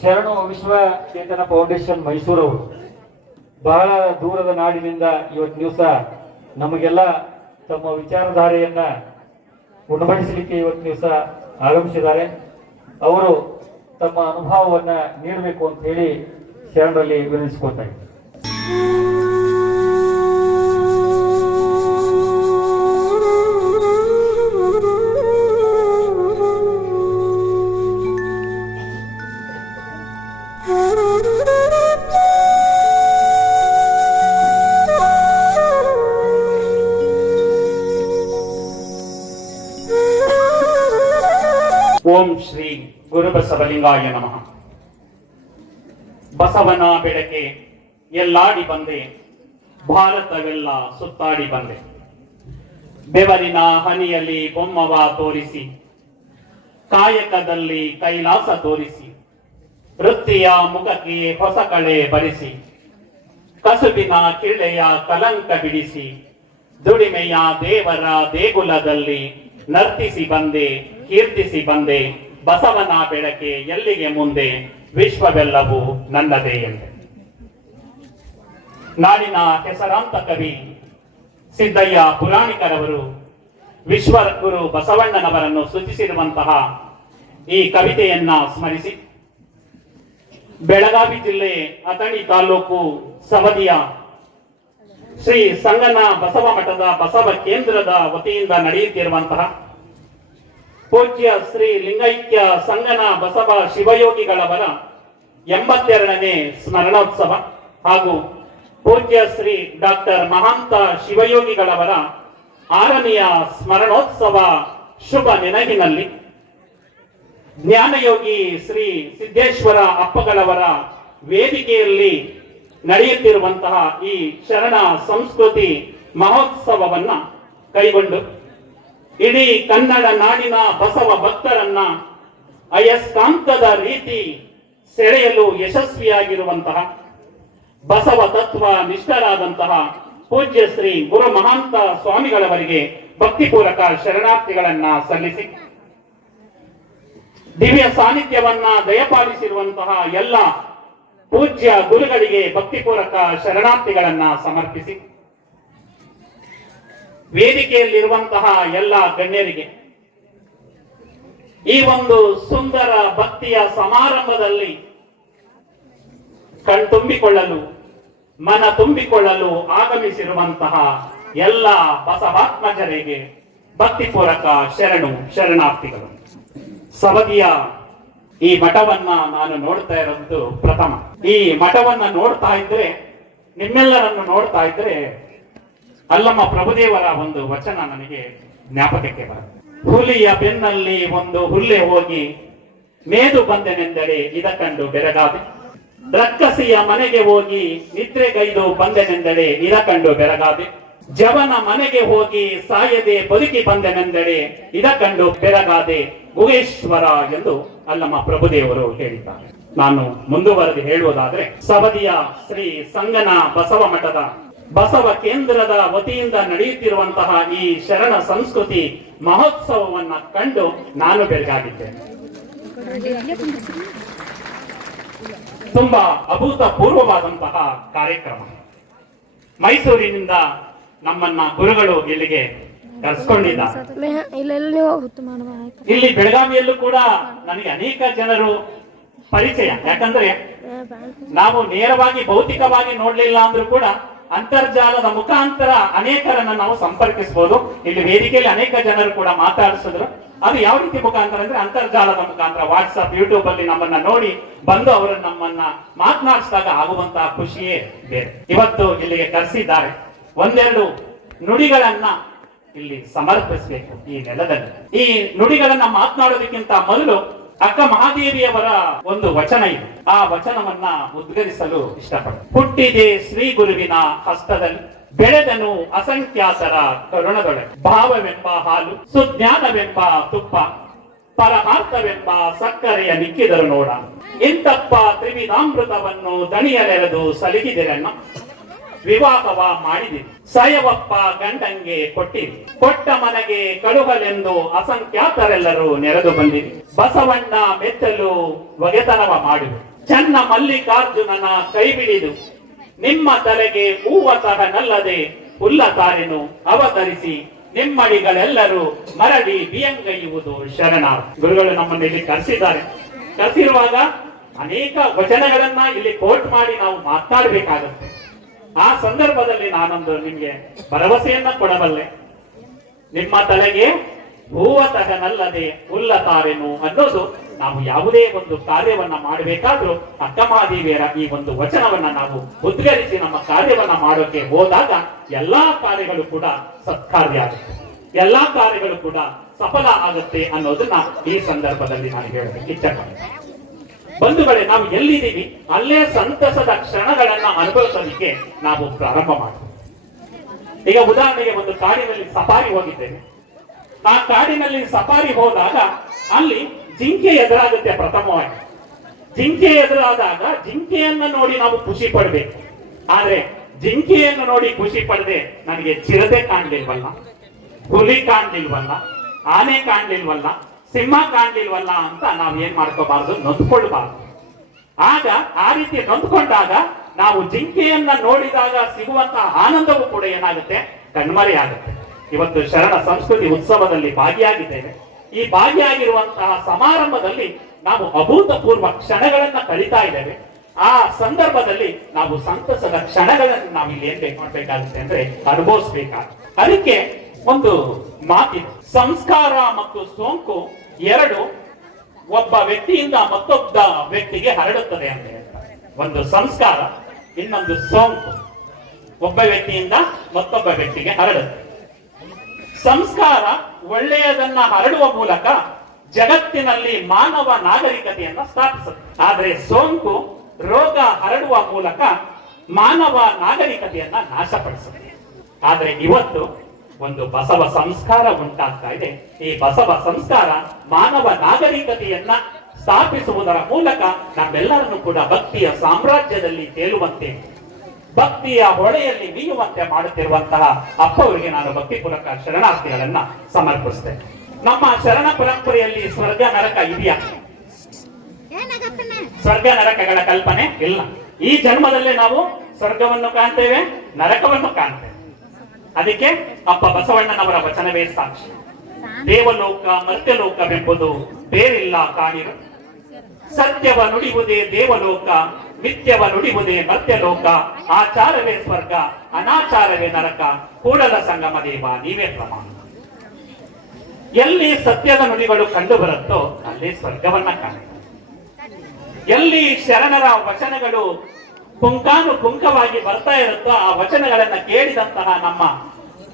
ಶರಣು ವಿಶ್ವಚೇತನ ಫೌಂಡೇಶನ್ ಮೈಸೂರವರು ಬಹಳ ದೂರದ ನಾಡಿನಿಂದ ಇವತ್ತು ದಿವಸ ನಮಗೆಲ್ಲ ತಮ್ಮ ವಿಚಾರಧಾರೆಯನ್ನ ಉಣಬಡಿಸಲಿಕ್ಕೆ ಇವತ್ತು ದಿವಸ ಆಗಮಿಸಿದ್ದಾರೆ. ಅವರು ತಮ್ಮ ಅನುಭವವನ್ನ ನೀಡಬೇಕು ಅಂತ ಹೇಳಿ ಶರಣರಲ್ಲಿ ವಿನಂತಿಸ್ಕೊಳ್ತಾ ಇದ್ದೀನಿ. ಓಂ ಶ್ರೀ ಗುರುಬಸವಲಿಂಗಾಯ ನಮಃ. ಬಸವನ ಬೆಳಕೆ ಎಲ್ಲಾಡಿ ಬಂದೆ, ಭಾರತವೆಲ್ಲ ಸುತ್ತಾಡಿ ಬಂದೆ. ಬೆವರಿನ ಹನಿಯಲ್ಲಿ ಬೊಮ್ಮವ ತೋರಿಸಿ, ಕಾಯಕದಲ್ಲಿ ಕೈಲಾಸ ತೋರಿಸಿ, ವೃತ್ತಿಯ ಮುಖಕ್ಕೆ ಹೊಸ ಕಳೆ ಬರಿಸಿ, ಕಸುಬಿನ ಕಿಳೆಯ ಕಲಂಕ ಬಿಡಿಸಿ, ದುಡಿಮೆಯ ದೇವರ ದೇಗುಲದಲ್ಲಿ ನರ್ತಿಸಿ ಬಂದೆ ಕೀರ್ತಿಸಿ ಬಂದೆ ಬಸವನ ಬೆಳಕೆ ಎಲ್ಲಿಗೆ ಮುಂದೆ? ವಿಶ್ವವೆಲ್ಲವೂ ನನ್ನದೇ ಎಂದೆ. ನಾಡಿನ ಹೆಸರಾಂತ ಕವಿ ಸಿದ್ದಯ್ಯ ಪುರಾಣಿಕರವರು ವಿಶ್ವ ಗುರು ಬಸವಣ್ಣನವರನ್ನು ಸೃಜಿಸಿರುವಂತಹ ಈ ಕವಿತೆಯನ್ನ ಸ್ಮರಿಸಿ. ಬೆಳಗಾವಿ ಜಿಲ್ಲೆ ಅಥಣಿ ತಾಲೂಕು ಸವದಿಯ ಶ್ರೀ ಸಂಗನ ಬಸವ ಮಠದ ಬಸವ ಕೇಂದ್ರದ ವತಿಯಿಂದ ನಡೆಯುತ್ತಿರುವಂತಹ ಪೂಜ್ಯ ಶ್ರೀ ಲಿಂಗೈಕ್ಯ ಸಂಗನ ಬಸವ ಶಿವಯೋಗಿಗಳವರ ಎಂಬತ್ತೆರಡನೇ ಸ್ಮರಣೋತ್ಸವ ಹಾಗೂ ಪೂಜ್ಯ ಶ್ರೀ ಡಾಕ್ಟರ್ ಮಹಾಂತ ಶಿವಯೋಗಿಗಳವರ ಆರನೆಯ ಸ್ಮರಣೋತ್ಸವ ಶುಭ ನೆನಪಿನಲ್ಲಿ ಜ್ಞಾನಯೋಗಿ ಶ್ರೀ ಸಿದ್ದೇಶ್ವರ ಅಪ್ಪಗಳವರ ವೇದಿಕೆಯಲ್ಲಿ ನಡೆಯುತ್ತಿರುವಂತಹ ಈ ಶರಣ ಸಂಸ್ಕೃತಿ ಮಹೋತ್ಸವವನ್ನ ಕೈಗೊಂಡು ಇಡೀ ಕನ್ನಡ ನಾಡಿನ ಬಸವ ಭಕ್ತರನ್ನ ಅಯಸ್ಕಾಂತದ ರೀತಿ ಸೆಳೆಯಲು ಯಶಸ್ವಿಯಾಗಿರುವಂತಹ ಬಸವ ತತ್ವ ನಿಷ್ಠರಾದಂತಹ ಪೂಜ್ಯ ಶ್ರೀ ಗುರು ಮಹಾಂತ ಸ್ವಾಮಿಗಳವರಿಗೆ ಭಕ್ತಿಪೂರಕ ಶರಣಾರ್ಥಿಗಳನ್ನ ಸಲ್ಲಿಸಿ. ದಿವ್ಯ ಸಾನ್ನಿಧ್ಯವನ್ನ ದಯಪಾಲಿಸಿರುವಂತಹ ಎಲ್ಲ ಪೂಜ್ಯ ಗುರುಗಳಿಗೆ ಭಕ್ತಿಪೂರಕ ಶರಣಾರ್ಥಿಗಳನ್ನ ಸಮರ್ಪಿಸಿ. ವೇದಿಕೆಯಲ್ಲಿರುವಂತಹ ಎಲ್ಲ ಗಣ್ಯರಿಗೆ ಈ ಒಂದು ಸುಂದರ ಭಕ್ತಿಯ ಸಮಾರಂಭದಲ್ಲಿ ಕಣ್ತುಂಬಿಕೊಳ್ಳಲು ಮನ ತುಂಬಿಕೊಳ್ಳಲು ಆಗಮಿಸಿರುವಂತಹ ಎಲ್ಲ ಬಸವಾತ್ಮಜರಿಗೆ ಭಕ್ತಿಪೂರಕ ಶರಣು, ಶರಣಾರ್ಥಿಗಳು. ಸವದಿಯ ಈ ಮಠವನ್ನ ನಾನು ನೋಡ್ತಾ ಇರೋದು ಪ್ರಥಮ. ಈ ಮಠವನ್ನ ನೋಡ್ತಾ ಇದ್ರೆ, ನಿಮ್ಮೆಲ್ಲರನ್ನು ನೋಡ್ತಾ ಇದ್ರೆ ಅಲ್ಲಮ್ಮ ಪ್ರಭುದೇವರ ಒಂದು ವಚನ ನನಗೆ ಜ್ಞಾಪಕಕ್ಕೆ ಬರುತ್ತೆ. ಹುಲಿಯ ಬೆನ್ನಲ್ಲಿ ಒಂದು ಹುಲ್ಲೆ ಹೋಗಿ ಮೇದು ಬಂದೆನೆಂದರೆ ಇದ ಕಂಡು ಬೆರಗಾದೆ. ರಕ್ಕಸಿಯ ಮನೆಗೆ ಹೋಗಿ ನಿದ್ರೆಗೈದು ಬಂದೆನೆಂದರೆ ಇದ ಕಂಡು ಬೆರಗಾದೆ. ಜವನ ಮನೆಗೆ ಹೋಗಿ ಸಾಯದೆ ಬದುಕಿ ಬಂದೆನೆಂದರೆ ಇದ ಕಂಡು ಬೆರಗಾದೆ. ಗುಹೇಶ್ವರ ಎಂದು ಅಲ್ಲಮ್ಮ ಪ್ರಭುದೇವರು ಹೇಳಿದ್ದಾರೆ. ನಾನು ಮುಂದುವರೆದು ಹೇಳುವುದಾದ್ರೆ, ಸವದಿಯ ಶ್ರೀ ಸಂಗನ ಬಸವ ಮಠದ ಬಸವ ಕೇಂದ್ರದ ವತಿಯಿಂದ ನಡೆಯುತ್ತಿರುವಂತಹ ಈ ಶರಣ ಸಂಸ್ಕೃತಿ ಮಹೋತ್ಸವವನ್ನ ಕಂಡು ನಾನು ಬೆಳಗಾಗಿದ್ದೇನೆ ತುಂಬಾ ಅಭೂತಪೂರ್ವವಾದಂತಹ ಕಾರ್ಯಕ್ರಮ. ಮೈಸೂರಿನಿಂದ ನಮ್ಮನ್ನ ಗುರುಗಳು ಇಲ್ಲಿಗೆ ಕರೆಸ್ಕೊಂಡಿದ್ದಾರೆ ಇಲ್ಲಿ ಬೆಳಗಾವಿಯಲ್ಲೂ ಕೂಡ ನನಗೆ ಅನೇಕ ಜನರು ಪರಿಚಯ. ಯಾಕಂದ್ರೆ ನಾವು ನೇರವಾಗಿ ಭೌತಿಕವಾಗಿ ನೋಡ್ಲಿಲ್ಲ ಅಂದ್ರೂ ಕೂಡ ಅಂತರ್ಜಾಲದ ಮುಖಾಂತರ ಅನೇಕರನ್ನ ನಾವು ಸಂಪರ್ಕಿಸಬಹುದು ಇಲ್ಲಿ ವೇದಿಕೆಯಲ್ಲಿ ಅನೇಕ ಜನರು ಕೂಡ ಮಾತಾಡಿಸಿದ್ರು. ಅದು ಯಾವ ರೀತಿ ಮುಖಾಂತರ ಅಂದ್ರೆ ಅಂತರ್ಜಾಲದ ಮುಖಾಂತರ. ವಾಟ್ಸ್ಆಪ್ ಯೂಟ್ಯೂಬ್ ಅಲ್ಲಿ ನಮ್ಮನ್ನ ನೋಡಿ ಬಂದು ಅವರು ನಮ್ಮನ್ನ ಮಾತನಾಡಿಸಿದಾಗ ಆಗುವಂತಹ ಖುಷಿಯೇ ಬೇರೆ. ಇವತ್ತು ಇಲ್ಲಿಗೆ ಕರೆಸಿದ್ದಾರೆ. ಒಂದೆರಡು ನುಡಿಗಳನ್ನ ಇಲ್ಲಿ ಸಮರ್ಪಿಸಬೇಕು ಈ ನೆಲದಲ್ಲಿ. ಈ ನುಡಿಗಳನ್ನ ಮಾತನಾಡೋದಕ್ಕಿಂತ ಮೊದಲು ಅಕ್ಕ ಮಹಾದೇವಿಯವರ ಒಂದು ವಚನ ಇದೆ. ಆ ವಚನವನ್ನ ಉದ್ಗರಿಸಲು ಇಷ್ಟಪಡ. ಹುಟ್ಟಿದೆ ಶ್ರೀ ಗುರುವಿನ ಹಸ್ತದಲ್ಲಿ ಬೆಳೆದನು ಅಸಂಖ್ಯಾತರ ಕರುಣದೊಳಗೆ. ಭಾವವೆಂಬ ಹಾಲು, ಸುಜ್ಞಾನವೆಂಬ ತುಪ್ಪ, ಪರಮಾರ್ಥವೆಂಬ ಸಕ್ಕರೆಯ ನಿಕ್ಕಿದರು ನೋಡ. ಇಂತಪ್ಪ ತ್ರಿವಿಧಾಮೃತವನ್ನು ದಣಿಯಲೆರೆದು ಸಲಿಗಿದಿರನ್ನ. ವಿವಾಹವ ಮಾಡಿದಿರಿ. ಸಯವಪ್ಪ ಗಂಡಂಗೆ ಕೊಟ್ಟಿರಿ. ಕೊಟ್ಟ ಮನೆಗೆ ಕಳುಹಲೆಂದು ಅಸಂಖ್ಯಾತರೆಲ್ಲರೂ ನೆರೆದು ಬಂದಿರಿ. ಬಸವಣ್ಣ ಮೆಚ್ಚಲು ಒಗೆತನವ ಮಾಡುವೆ ಚನ್ನ ಮಲ್ಲಿಕಾರ್ಜುನನ ಕೈ ಬಿಡಿದು ನಿಮ್ಮ ತಲೆಗೆ ಹೂವ ತರನಲ್ಲದೆ ಹುಲ್ಲ ತಾರೆನು ಅವತರಿಸಿ, ನಿಮ್ಮಡಿಗಳೆಲ್ಲರೂ ಮರಳಿ ಬಿಯಂಗೈಯುವುದು ಶರಣ ಗುರುಗಳು ನಮ್ಮನ್ನು ಇಲ್ಲಿ ಕರೆಸಿದ್ದಾರೆ. ಕರೆಸಿರುವಾಗ ಅನೇಕ ವಚನಗಳನ್ನ ಇಲ್ಲಿ ಕೋಟ್ ಮಾಡಿ ನಾವು ಮಾತನಾಡಬೇಕಾಗುತ್ತೆ ಆ ಸಂದರ್ಭದಲ್ಲಿ ನಾನೊಂದು ನಿಮ್ಗೆ ಭರವಸೆಯನ್ನ ಕೊಡಬಲ್ಲೆ. ನಿಮ್ಮ ತಲೆಗೆ ಹೂವ ತಗನಲ್ಲದೆ ಅನ್ನೋದು ನಾವು ಯಾವುದೇ ಒಂದು ಕಾರ್ಯವನ್ನ ಮಾಡಬೇಕಾದ್ರೂ ಅಕ್ಕಮಹಾದೇವಿಯರ ಈ ಒಂದು ವಚನವನ್ನ ನಾವು ಉದ್ಗರಿಸಿ ನಮ್ಮ ಕಾರ್ಯವನ್ನ ಮಾಡೋಕೆ ಹೋದಾಗ ಎಲ್ಲಾ ಕಾರ್ಯಗಳು ಕೂಡ ಸತ್ಕಾರ್ಯ ಆಗುತ್ತೆ. ಎಲ್ಲಾ ಕಾರ್ಯಗಳು ಕೂಡ ಸಫಲ ಆಗುತ್ತೆ ಅನ್ನೋದನ್ನ ಈ ಸಂದರ್ಭದಲ್ಲಿ ನಾನು ಹೇಳಬೇಕು ಇಚ್ಛೆ ಬಂಧುಗಳೇ, ನಾವು ಎಲ್ಲಿದ್ದೀವಿ? ಅಲ್ಲೇ ಸಂತಸದ ಕ್ಷಣಗಳನ್ನ ಅನುಭವಿಸೋದಕ್ಕೆ ನಾವು ಪ್ರಾರಂಭ ಮಾಡ್ತೀವಿ. ಈಗ ಉದಾಹರಣೆಗೆ ಒಂದು ಕಾಡಿನಲ್ಲಿ ಸಫಾರಿ ಹೋಗಿದ್ದೇನೆ ಆ ಕಾಡಿನಲ್ಲಿ ಸಫಾರಿ ಹೋದಾಗ ಅಲ್ಲಿ ಜಿಂಕೆ ಎದುರಾಗುತ್ತೆ ಪ್ರಥಮವಾಗಿ. ಜಿಂಕೆ ಎದುರಾದಾಗ ಜಿಂಕೆಯನ್ನ ನೋಡಿ ನಾವು ಖುಷಿ ಪಡಬೇಕು. ಆದ್ರೆ ಜಿಂಕೆಯನ್ನು ನೋಡಿ ಖುಷಿ ಪಡದೆ ನನಗೆ ಚಿರತೆ ಕಾಣ್ಲಿಲ್ವಲ್ಲ, ಹುಲಿ ಕಾಣ್ಲಿಲ್ವಲ್ಲ, ಆನೆ ಕಾಣ್ಲಿಲ್ವಲ್ಲ ಸಿಂಹ ಕಾಣ್ಲಿಲ್ವಲ್ಲ ಅಂತ ನಾವು ಏನ್ ಮಾಡ್ಕೋಬಾರ್ದು? ನೊಂದ್ಕೊಳ್ಬಾರ್ದು. ಆಗ ಆ ರೀತಿ ನೊಂದ್ಕೊಂಡಾಗ ನಾವು ಜಿಂಕೆಯನ್ನ ನೋಡಿದಾಗ ಸಿಗುವಂತಹ ಆನಂದವೂ ಕೂಡ ಏನಾಗುತ್ತೆ? ಕಣ್ಮರೆ ಆಗುತ್ತೆ. ಇವತ್ತು ಶರಣ ಸಂಸ್ಕೃತಿ ಉತ್ಸವದಲ್ಲಿ ಭಾಗಿಯಾಗಿದ್ದೇವೆ. ಈ ಭಾಗಿಯಾಗಿರುವಂತಹ ಸಮಾರಂಭದಲ್ಲಿ ನಾವು ಅಭೂತಪೂರ್ವ ಕ್ಷಣಗಳನ್ನ ಕಳೀತಾ ಇದ್ದೇವೆ. ಆ ಸಂದರ್ಭದಲ್ಲಿ ನಾವು ಸಂತಸದ ಕ್ಷಣಗಳನ್ನು ನಾವು ಇಲ್ಲಿ ಏನ್ ಬೇಕು ಮಾಡ್ಬೇಕಾಗುತ್ತೆ ಅಂದ್ರೆ ಅನುಭವಿಸ್ಬೇಕಾಗುತ್ತೆ. ಅದಕ್ಕೆ ಒಂದು ಮಾತಿದೆ. ಸಂಸ್ಕಾರ ಮತ್ತು ಸೋಂಕು ಎರಡು ಒಬ್ಬ ವ್ಯಕ್ತಿಯಿಂದ ಮತ್ತೊಬ್ಬ ವ್ಯಕ್ತಿಗೆ ಹರಡುತ್ತದೆ ಅಂತ ಒಂದು ಸಂಸ್ಕಾರ, ಇನ್ನೊಂದು ಸೋಂಕು. ಒಬ್ಬ ವ್ಯಕ್ತಿಯಿಂದ ಮತ್ತೊಬ್ಬ ವ್ಯಕ್ತಿಗೆ ಹರಡುತ್ತೆ. ಸಂಸ್ಕಾರ ಒಳ್ಳೆಯದನ್ನ ಹರಡುವ ಮೂಲಕ ಜಗತ್ತಿನಲ್ಲಿ ಮಾನವ ನಾಗರಿಕತೆಯನ್ನ ಸ್ಥಾಪಿಸುತ್ತೆ. ಆದರೆ ಸೋಂಕು ರೋಗ ಹರಡುವ ಮೂಲಕ ಮಾನವ ನಾಗರಿಕತೆಯನ್ನ ನಾಶಪಡಿಸುತ್ತೆ. ಆದರೆ ಇವತ್ತು ಒಂದು ಬಸವ ಸಂಸ್ಕಾರ ಉಂಟಾಗ್ತಾ ಇದೆ. ಈ ಬಸವ ಸಂಸ್ಕಾರ ಮಾನವ ನಾಗರಿಕತೆಯನ್ನ ಸ್ಥಾಪಿಸುವುದರ ಮೂಲಕ ನಮ್ಮೆಲ್ಲರನ್ನು ಕೂಡ ಭಕ್ತಿಯ ಸಾಮ್ರಾಜ್ಯದಲ್ಲಿ ತೇಲುವಂತೆ, ಭಕ್ತಿಯ ಹೊಳೆಯಲ್ಲಿ ಮೀಯುವಂತೆ ಮಾಡುತ್ತಿರುವಂತಹ ಅಪ್ಪವರಿಗೆ ನಾನು ಭಕ್ತಿಪೂರ್ವಕ ಶರಣಾರ್ಥಿಗಳನ್ನ ಸಮರ್ಪಿಸ್ತೇನೆ. ನಮ್ಮ ಶರಣ ಪರಂಪರೆಯಲ್ಲಿ ಸ್ವರ್ಗ ನರಕ ಇದೆಯಾ? ಸ್ವರ್ಗ ನರಕಗಳ ಕಲ್ಪನೆ ಇಲ್ಲ. ಈ ಜನ್ಮದಲ್ಲೇ ನಾವು ಸ್ವರ್ಗವನ್ನು ಕಾಣ್ತೇವೆ, ನರಕವನ್ನು ಕಾಣ್ತೇವೆ. ಅದಕ್ಕೆ ಅಪ್ಪ ಬಸವಣ್ಣನವರ ವಚನವೇ ಸಾಕ್ಷಿ. ದೇವಲೋಕ ಮರ್ತ್ಯಲೋಕವೆಂಬುದು ಬೇರಿಲ್ಲ ಕಾಣಿರ. ಸತ್ಯವ ನುಡಿಯುವುದೇ ದೇವಲೋಕ ನಿತ್ಯವ ನುಡಿಯುವುದೇ ಮರ್ತ್ಯಲೋಕ ಆಚಾರವೇ ಸ್ವರ್ಗ ಅನಾಚಾರವೇ ನರಕ ಕೂಡಲ ಸಂಗಮ ದೇವ ನೀವೇ ಪ್ರಮಾಣ. ಎಲ್ಲಿ ಸತ್ಯದ ನುಡಿಗಳು ಕಂಡು ಬರುತ್ತೋ ಅಲ್ಲಿ ಸ್ವರ್ಗವನ್ನ ಕಾಣ ಎಲ್ಲಿ ಶರಣರ ವಚನಗಳು ಪುಂಕಾನು ಕುಂಕವಾಗಿ ಬರ್ತಾ ಇರುತ್ತೋ ಆ ವಚನಗಳನ್ನ ಕೇಳಿದಂತಹ ನಮ್ಮ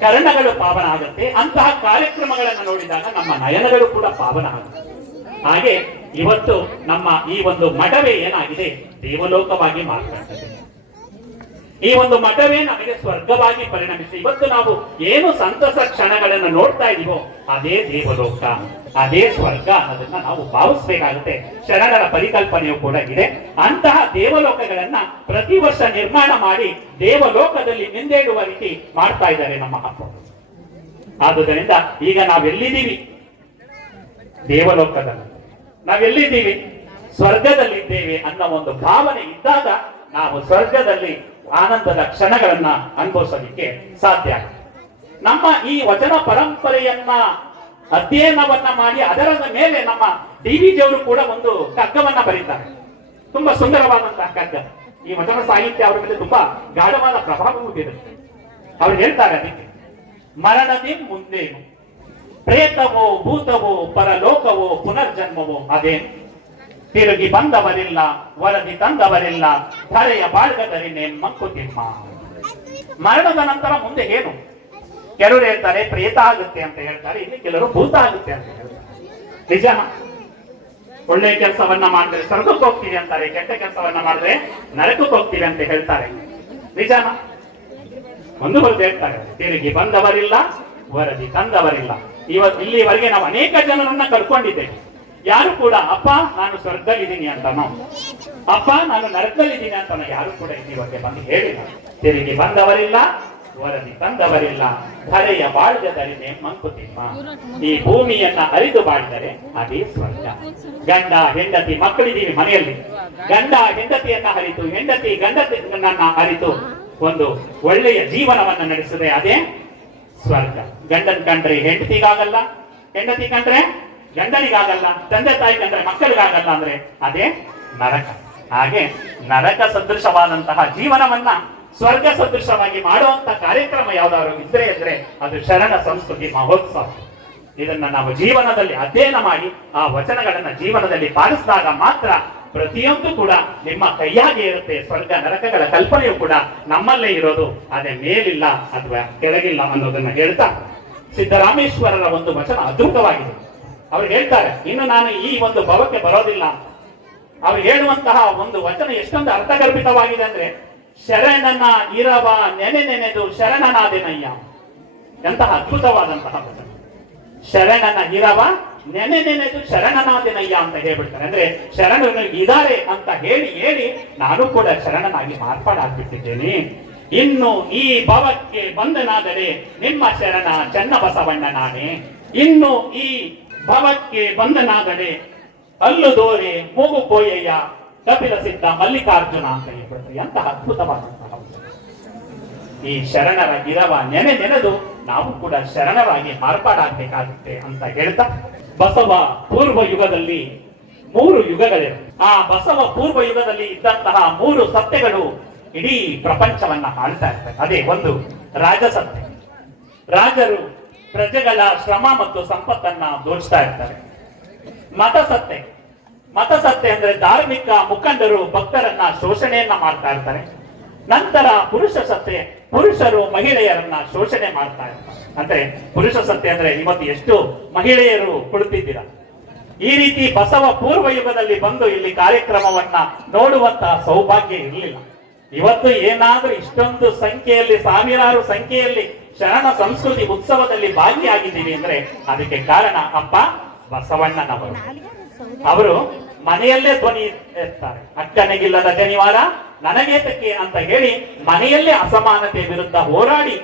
ಕರ್ಣಗಳು ಪಾವನ ಆಗುತ್ತೆ. ಅಂತಹ ಕಾರ್ಯಕ್ರಮಗಳನ್ನು ನೋಡಿದಾಗ ನಮ್ಮ ನಯನಗಳು ಕೂಡ ಪಾವನ ಆಗುತ್ತೆ. ಹಾಗೆ ಇವತ್ತು ನಮ್ಮ ಈ ಒಂದು ಮಠವೇ ಏನಾಗಿದೆ? ದೇವಲೋಕವಾಗಿ ಮಾರ್ಪಡ್ತದೆ. ಈ ಒಂದು ಮಠವೇ ನಮಗೆ ಸ್ವರ್ಗವಾಗಿ ಪರಿಣಮಿಸಿ ಇವತ್ತು ನಾವು ಏನು ಸಂತಸ ಕ್ಷಣಗಳನ್ನು ನೋಡ್ತಾ ಇದೀವೋ ಅದೇ ದೇವಲೋಕ, ಅದೇ ಸ್ವರ್ಗ ಅನ್ನೋದನ್ನ ನಾವು ಭಾವಿಸ್ಬೇಕಾಗುತ್ತೆ. ಶರಣರ ಪರಿಕಲ್ಪನೆಯು ಕೂಡ ಇದೆ. ಅಂತಹ ದೇವಲೋಕಗಳನ್ನ ಪ್ರತಿ ವರ್ಷ ನಿರ್ಮಾಣ ಮಾಡಿ ದೇವಲೋಕದಲ್ಲಿ ನಿಂದೇಡುವ ರೀತಿ ಮಾಡ್ತಾ ಇದ್ದಾರೆ ನಮ್ಮ ಹಬ್ಬ ಆದುದರಿಂದ ಈಗ ನಾವೆಲ್ಲಿದ್ದೀವಿ? ದೇವಲೋಕದಲ್ಲಿ. ನಾವೆಲ್ಲಿದ್ದೀವಿ? ಸ್ವರ್ಗದಲ್ಲಿದ್ದೇವೆ ಅನ್ನೋ ಒಂದು ಭಾವನೆ ಇದ್ದಾಗ ನಾವು ಸ್ವರ್ಗದಲ್ಲಿ ಆನಂದದ ಕ್ಷಣಗಳನ್ನ ಅನುಭವಿಸೋದಿಕ್ಕೆ ಸಾಧ್ಯ. ನಮ್ಮ ಈ ವಚನ ಪರಂಪರೆಯನ್ನ ಅಧ್ಯಯನವನ್ನ ಮಾಡಿ ಅದರ ಮೇಲೆ ನಮ್ಮ ಡಿ ವಿ ಜಿಯವರು ಕೂಡ ಒಂದು ಕಗ್ಗವನ್ನ ಬರೀತಾರೆ. ತುಂಬಾ ಸುಂದರವಾದಂತಹ ಕಗ್ಗ ಈ ವಚನ ಸಾಹಿತ್ಯ ಅವರ ಮೇಲೆ ತುಂಬಾ ಗಾಢವಾದ ಪ್ರಭಾವವೂ ಬೀರುತ್ತೆ ಅವ್ರು ಹೇಳ್ತಾರೆ ಅದಕ್ಕೆ ಮರಣದಿ ಮುಂದೇನು? ಪ್ರೇತವೋ ಭೂತವೋ ಪರಲೋಕವೋ ಪುನರ್ಜನ್ಮವೋ ಅದೇನು? ತಿರುಗಿ ಬಂದವರಿಲ್ಲ ವರದಿ ತಂದವರಿಲ್ಲ, ಧರೆಯ ಬಾಳ್ಗದರಿನೇ ಮಂಕುತಿಮ್ಮ ಮರಣದ ನಂತರ ಮುಂದೆ ಏನು? ಕೆಲವರು ಹೇಳ್ತಾರೆ, ಪ್ರೇತ ಆಗುತ್ತೆ ಅಂತ ಹೇಳ್ತಾರೆ, ಇಲ್ಲಿ ಕೆಲವರು ಭೂತ ಆಗುತ್ತೆ ಅಂತ ಹೇಳ್ತಾರೆ. ನಿಜ? ಒಳ್ಳೆ ಕೆಲಸವನ್ನ ಮಾಡಿದ್ರೆ ಸ್ವರ್ಗಕ್ಕೆ ಹೋಗ್ತೀವಿ ಅಂತಾರೆ, ಕೆಟ್ಟ ಕೆಲಸವನ್ನ ಮಾಡಿದ್ರೆ ನರಕಕ್ಕೆ ಹೋಗ್ತೀವಿ ಅಂತ ಹೇಳ್ತಾರೆ. ನಿಜಾನ ಒಂದು ಬರ್ದು ಹೇಳ್ತಾರೆ, ತಿರುಗಿ ಬಂದವರಿಲ್ಲ ವರದಿ ತಂದವರಿಲ್ಲ. ಇವತ್ತು ಇಲ್ಲಿವರೆಗೆ ನಾವು ಅನೇಕ ಜನರನ್ನ ಕಳ್ಕೊಂಡಿದ್ದೇವೆ ಯಾರು ಕೂಡ, ಅಪ್ಪ, ನಾನು ಸ್ವರ್ಗದಲ್ಲಿದ್ದೀನಿ ಅಂತ ನಾವು ಅಪ್ಪ, ನಾನು ನರಕದಲ್ಲಿದ್ದೀನಿ ಅಂತ ನಾನು ಯಾರು ಕೂಡ ಇಲ್ಲಿವರೆಗೆ ಬಂದು ಹೇಳಿಲ್ಲ. ತಿರುಗಿ ಬಂದವರಿಲ್ಲ, ವರದಿ ಬಂದವರಿಲ್ಲ ಧರೆಯ ಬಾಳ್ಯದರಿನೇ ಮಂಕುತಿಮ್ಮ. ಈ ಭೂಮಿಯನ್ನ ಅರಿದು ಬಾಳಿದರೆ ಅದೇ ಸ್ವರ್ಗ. ಗಂಡ, ಹೆಂಡತಿ, ಮಕ್ಕಳಿದ್ದೀವಿ ಮನೆಯಲ್ಲಿ. ಗಂಡ, ಹೆಂಡತಿಯನ್ನ ಅರಿತು, ಹೆಂಡತಿ, ಗಂಡತಿಯನ್ನ ಅರಿತು ಒಂದು ಒಳ್ಳೆಯ ಜೀವನವನ್ನ ನಡೆಸಿದೆ ಅದೇ ಸ್ವರ್ಗ. ಗಂಡನ್ ಕಂಡ್ರೆ ಹೆಂಡತಿಗಾಗಲ್ಲ, ಹೆಂಡತಿ ಕಂಡ್ರೆ ಗಂಡನಿಗಾಗಲ್ಲ ತಂದೆ ತಾಯಿ ಕಂಡ್ರೆ ಮಕ್ಕಳಿಗಾಗಲ್ಲ ಅಂದ್ರೆ ಅದೇ ನರಕ. ಹಾಗೆ ನರಕ ಸದೃಶವಾದಂತಹ ಜೀವನವನ್ನ ಸ್ವರ್ಗ ಸದೃಶವಾಗಿ ಮಾಡುವಂತ ಕಾರ್ಯಕ್ರಮ ಯಾವ್ದಾದ್ರು ಇದ್ರೆ ಅಂದ್ರೆ ಅದು ಶರಣ ಸಂಸ್ಕೃತಿ ಮಹೋತ್ಸವ. ಇದನ್ನ ನಾವು ಜೀವನದಲ್ಲಿ ಅಧ್ಯಯನ ಮಾಡಿ ಆ ವಚನಗಳನ್ನ ಜೀವನದಲ್ಲಿ ಪಾಲಿಸಿದಾಗ ಮಾತ್ರ ಪ್ರತಿಯೊಂದು ಕೂಡ ನಿಮ್ಮ ಕೈಯಾಗೆ ಇರುತ್ತೆ ಸ್ವರ್ಗ ನರಕಗಳ ಕಲ್ಪನೆಯು ಕೂಡ ನಮ್ಮಲ್ಲೇ ಇರೋದು. ಅದೇ ಮೇಲಿಲ್ಲ ಅಥವಾ ಕೆಳಗಿಲ್ಲ ಅನ್ನೋದನ್ನ ಹೇಳ್ತಾ ಸಿದ್ದರಾಮೇಶ್ವರರ ಒಂದು ವಚನ ಅದ್ಭುತವಾಗಿದೆ. ಅವ್ರು ಹೇಳ್ತಾರೆ, ಇನ್ನು ನಾನು ಈ ಒಂದು ಭವಕ್ಕೆ ಬರೋದಿಲ್ಲ ಅವ್ರು ಹೇಳುವಂತಹ ಒಂದು ವಚನ ಎಷ್ಟೊಂದು ಅರ್ಥಗರ್ಭಿತವಾಗಿದೆ ಅಂದ್ರೆ, ಶರಣನ ಇರವ ನೆನೆ ನೆನೆದು ಶರಣನಾದಿನಯ್ಯ. ಎಂತಹ ಅದ್ಭುತವಾದಂತಹ ವಚನ. ಶರಣನ ಇರವ ನೆನೆ ನೆನೆದು ಶರಣನಾದಿನಯ್ಯ ಅಂತ ಹೇಳ್ಬಿಡ್ತಾರೆ. ಅಂದ್ರೆ ಶರಣನು ಇದಾರೆ ಅಂತ ಹೇಳಿ ಹೇಳಿ ನಾನು ಕೂಡ ಶರಣನಾಗಿ ಮಾರ್ಪಾಡಾಗ್ಬಿಟ್ಟಿದ್ದೇನೆ ಇನ್ನು ಈ ಭವಕ್ಕೆ ಬಂದನಾದರೆ ನಿಮ್ಮ ಶರಣ ಚನ್ನಬಸವಣ್ಣ ನಾನೇ. ಇನ್ನು ಈ ಭವಕ್ಕೆ ಬಂಧನಾದರೆ ಅಲ್ಲು ದೋರೆ ಮೂಗು ಕೋಯಯ್ಯ ಕಪಿಲ ಸಿದ್ಧ ಮಲ್ಲಿಕಾರ್ಜುನ ಅಂತ ಹೇಳ್ಬಿಡ್ತಾರೆ. ಎಂತಹ ಅದ್ಭುತವಾದಂತಹ ಈ ಶರಣರ ಗಿರವ ನೆನೆ ನೆನೆದು ನಾವು ಕೂಡ ಶರಣರಾಗಿ ಮಾರ್ಪಾಡಾಗಬೇಕಾಗುತ್ತೆ ಅಂತ ಹೇಳ್ತಾ, ಬಸವ ಪೂರ್ವ ಯುಗದಲ್ಲಿ ಮೂರು ಯುಗಗಳಿವೆ. ಆ ಬಸವ ಪೂರ್ವ ಯುಗದಲ್ಲಿ ಇದ್ದಂತಹ ಮೂರು ಸತ್ಯಗಳು ಇಡೀ ಪ್ರಪಂಚವನ್ನ ಆಳ್ತಾ ಇರ್ತವೆ. ಅದೇ ಒಂದು ರಾಜಸತ್ಯ. ರಾಜರು ಪ್ರಜೆಗಳ ಶ್ರಮ ಮತ್ತು ಸಂಪತ್ತನ್ನ ದೋಚ್ತಾ ಇರ್ತಾರೆ. ಮತಸತ್ತೆ. ಮತಸತ್ತೆ ಅಂದ್ರೆ ಧಾರ್ಮಿಕ ಮುಖಂಡರು, ಭಕ್ತರನ್ನ ಶೋಷಣೆಯನ್ನ ಮಾಡ್ತಾ ಇರ್ತಾರೆ. ನಂತರ ಪುರುಷ ಸತ್ತೆ, ಪುರುಷರು ಮಹಿಳೆಯರನ್ನ ಶೋಷಣೆ ಮಾಡ್ತಾ ಇರ್ತಾರೆ. ಅಂದ್ರೆ ಪುರುಷ ಸತ್ತೆ ಅಂದ್ರೆ ಇವತ್ತು ಎಷ್ಟು ಮಹಿಳೆಯರು ಕುಳಿತಿದ್ದೀರಾ? ಈ ರೀತಿ ಬಸವ ಪೂರ್ವ ಯುಗದಲ್ಲಿ ಬಂದು ಇಲ್ಲಿ ಕಾರ್ಯಕ್ರಮವನ್ನ ನೋಡುವಂತಹ ಸೌಭಾಗ್ಯ ಇರಲಿಲ್ಲ. ಇವತ್ತು ಏನಾದ್ರೂ ಇಷ್ಟೊಂದು ಸಂಖ್ಯೆಯಲ್ಲಿ, ಸಾವಿರಾರು ಸಂಖ್ಯೆಯಲ್ಲಿ ಶರಣ ಸಂಸ್ಕೃತಿ ಉತ್ಸವದಲ್ಲಿ ಭಾಗಿಯಾಗಿದ್ದೀವಿ ಅಂದ್ರೆ ಅದಕ್ಕೆ ಕಾರಣ ಅಪ್ಪ ಬಸವಣ್ಣನವರು. ಅವರು ಮನೆಯಲ್ಲೇ ಧ್ವನಿ ಎತ್ತಾರೆ. ಅಕ್ಕನಿಗಿಲ್ಲದ ಜನಿವಾರ ನನಗೇತಕ್ಕೆ ಅಂತ ಹೇಳಿ ಮನೆಯಲ್ಲೇ ಅಸಮಾನತೆ ವಿರುದ್ಧ ಹೋರಾಡಿ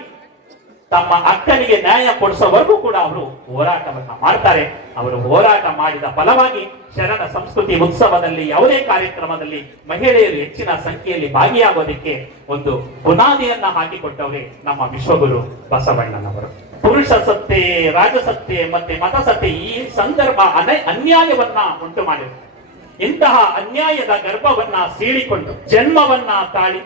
ತಮ್ಮ ಅಕ್ಕನಿಗೆ ನ್ಯಾಯ ಕೊಡಿಸೋವರೆಗೂ ಕೂಡ ಅವರು ಹೋರಾಟವನ್ನ ಮಾಡ್ತಾರೆ. ಅವರು ಹೋರಾಟ ಮಾಡಿದ ಫಲವಾಗಿ ಶರಣ ಸಂಸ್ಕೃತಿ ಉತ್ಸವದಲ್ಲಿ ಯಾವುದೇ ಕಾರ್ಯಕ್ರಮದಲ್ಲಿ ಮಹಿಳೆಯರು ಹೆಚ್ಚಿನ ಸಂಖ್ಯೆಯಲ್ಲಿ ಭಾಗಿಯಾಗೋದಕ್ಕೆ ಒಂದು ಬುನಾದಿಯನ್ನ ಹಾಕಿಕೊಟ್ಟವರೇ ನಮ್ಮ ವಿಶ್ವಗುರು ಬಸವಣ್ಣನವರು. ಪುರುಷ ಸತ್ತೆ ರಾಜಸತ್ತೆ ಮತ್ತೆ ಮತಸತ್ತೆ ಈ ಸಂದರ್ಭ ಅನೇ ಅನ್ಯಾಯವನ್ನ ಉಂಟು ಮಾಡಿದೆ ಇಂತಹ ಅನ್ಯಾಯದ ಗರ್ಭವನ್ನ ಸೀಳಿಕೊಂಡು ಜನ್ಮವನ್ನ ತಾಳಿ